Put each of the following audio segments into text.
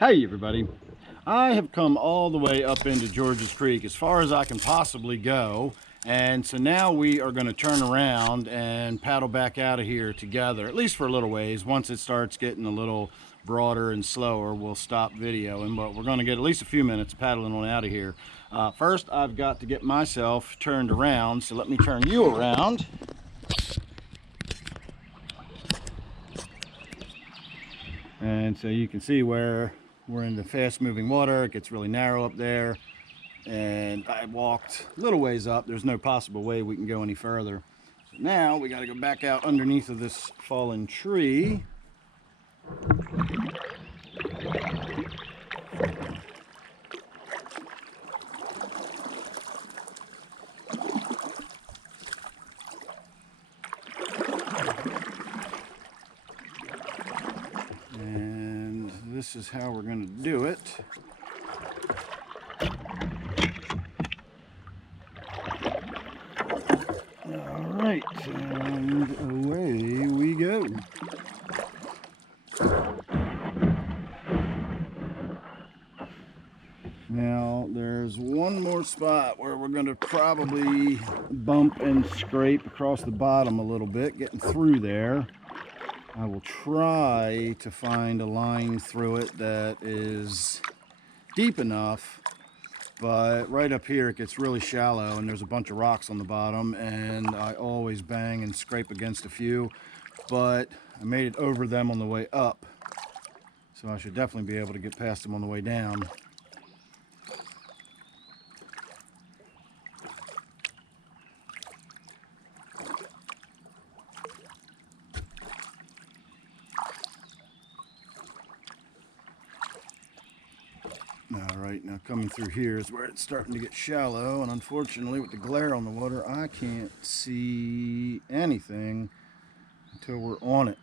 Hey everybody, I have come all the way up into George's Creek as far as I can possibly go, and so now we are going to turn around and paddle back out of here together, at least for a little ways. Once it starts getting a little broader and slower, we'll stop videoing, but we're going to get at least a few minutes paddling on out of here. First, I've got to get myself turned around, so let me turn you around. And so you can see where we're in the fast moving water. It gets really narrow up there, and I walked a little ways up. There's no possible way we can go any further. So now we got to go back out underneath of this fallen tree. And this is how we're going to do it. All right, and away we go. Now there's one more spot where we're going to probably bump and scrape across the bottom a little bit, getting through there. I will try to find a line through it that is deep enough, but right up here it gets really shallow and there's a bunch of rocks on the bottom, and I always bang and scrape against a few, but I made it over them on the way up, so I should definitely be able to get past them on the way down. Alright, now coming through here is where it's starting to get shallow, and unfortunately with the glare on the water I can't see anything until we're on it.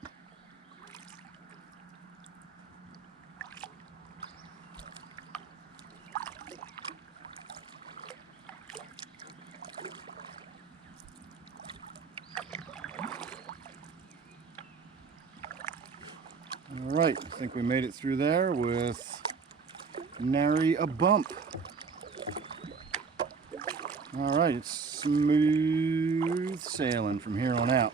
Alright, I think we made it through there with nary a bump. Alright, it's smooth sailing from here on out.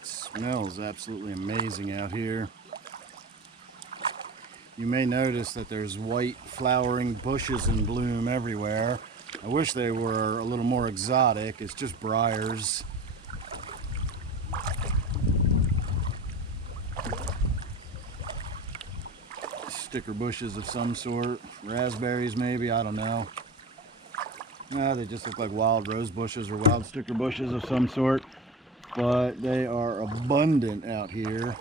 Smells absolutely amazing out here. You may notice that there's white flowering bushes in bloom everywhere. I wish they were a little more exotic. It's just briars. Sticker bushes of some sort. Raspberries maybe, I don't know. They just look like wild rose bushes or wild sticker bushes of some sort. But they are abundant out here,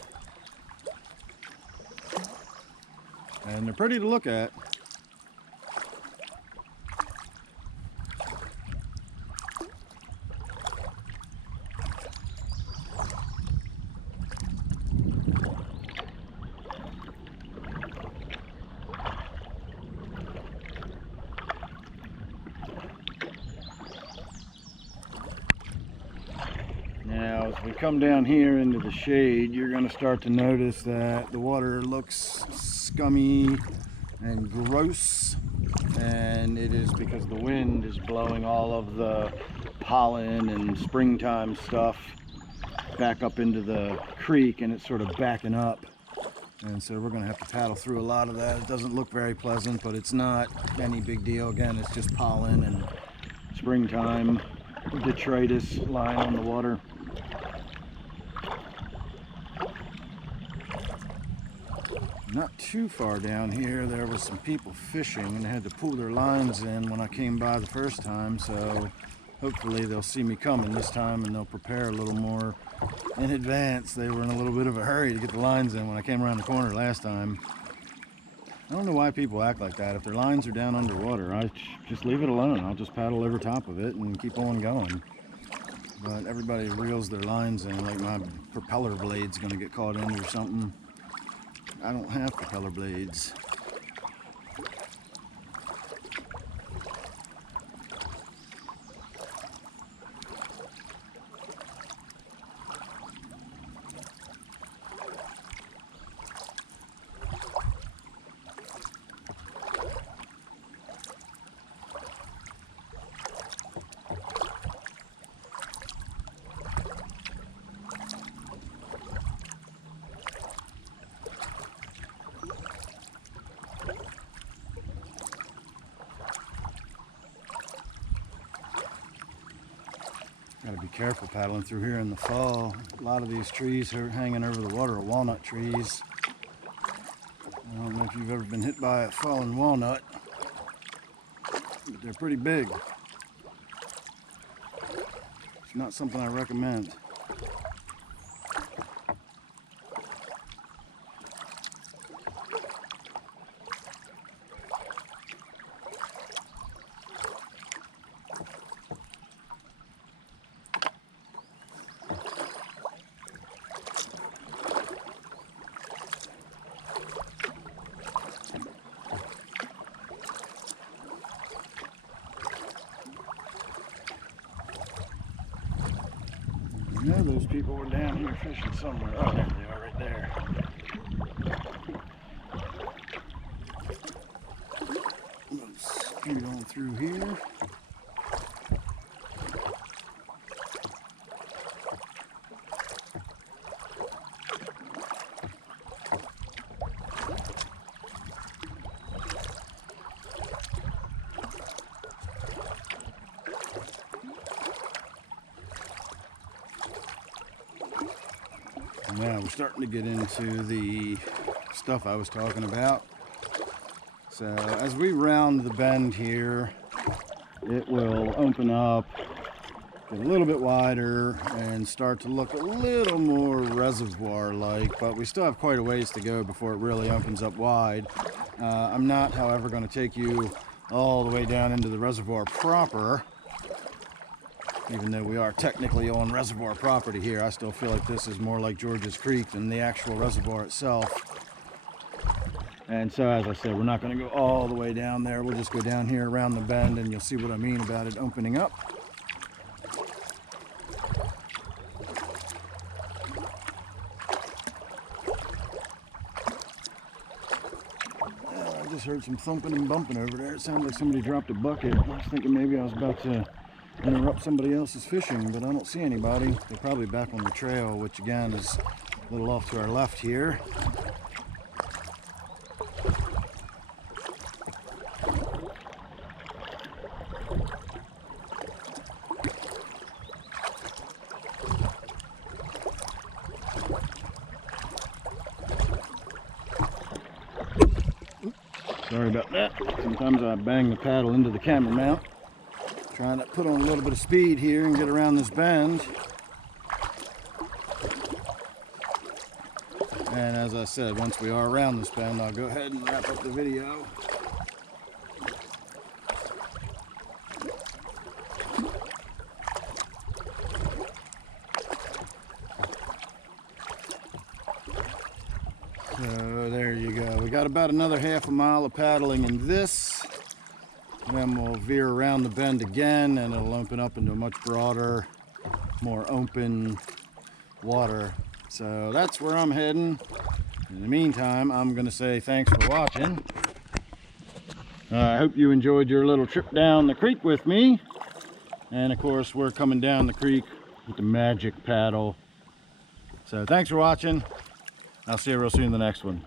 and they're pretty to look at. Now, as we come down here into the shade, you're going to start to notice that the water looks scummy and gross, and it is because the wind is blowing all of the pollen and springtime stuff back up into the creek, and it's sort of backing up, and so we're going to have to paddle through a lot of that. It doesn't look very pleasant, but it's not any big deal. Again, it's just pollen and springtime detritus lying on the water. Not too far down here, there were some people fishing, and they had to pull their lines in when I came by the first time, so hopefully they'll see me coming this time and they'll prepare a little more in advance. They were in a little bit of a hurry to get the lines in when I came around the corner last time. I don't know why people act like that. If their lines are down underwater, I just leave it alone. I'll just paddle over top of it and keep on going. but everybody reels their lines in, like my propeller blade's gonna get caught in or something. I don't have propeller blades. Gotta be careful paddling through here in the fall. A lot of these trees are hanging over the water are walnut trees. I don't know if you've ever been hit by a fallen walnut, but they're pretty big. It's not something I recommend. I know those people were down here fishing somewhere. Oh, there they are, right there. Let's scoot on through here. Now we're starting to get into the stuff I was talking about. So as we round the bend here, it will open up, get a little bit wider, and start to look a little more reservoir-like, but we still have quite a ways to go before it really opens up wide. I'm not, however, going to take you all the way down into the reservoir proper. Even though we are technically on reservoir property here, I still feel like this is more like George's Creek than the actual reservoir itself. And so, as I said, we're not going to go all the way down there. We'll just go down here around the bend, and you'll see what I mean about it opening up. I just heard some thumping and bumping over there. It sounded like somebody dropped a bucket. I was thinking maybe I was about to interrupt somebody else's fishing, but I don't see anybody. They're probably back on the trail, which again is a little off to our left here. Sorry about that. Sometimes I bang the paddle into the camera mount. Trying to put on a little bit of speed here and get around this bend. And as I said, once we are around this bend, I'll go ahead and wrap up the video. So there you go. We got about another half a mile of paddling in this. Then we'll veer around the bend again, and it'll open up into a much broader, more open water. So that's where I'm heading. In the meantime, I'm going to say thanks for watching. I hope you enjoyed your little trip down the creek with me. And of course, we're coming down the creek with the magic paddle. So thanks for watching. I'll see you real soon in the next one.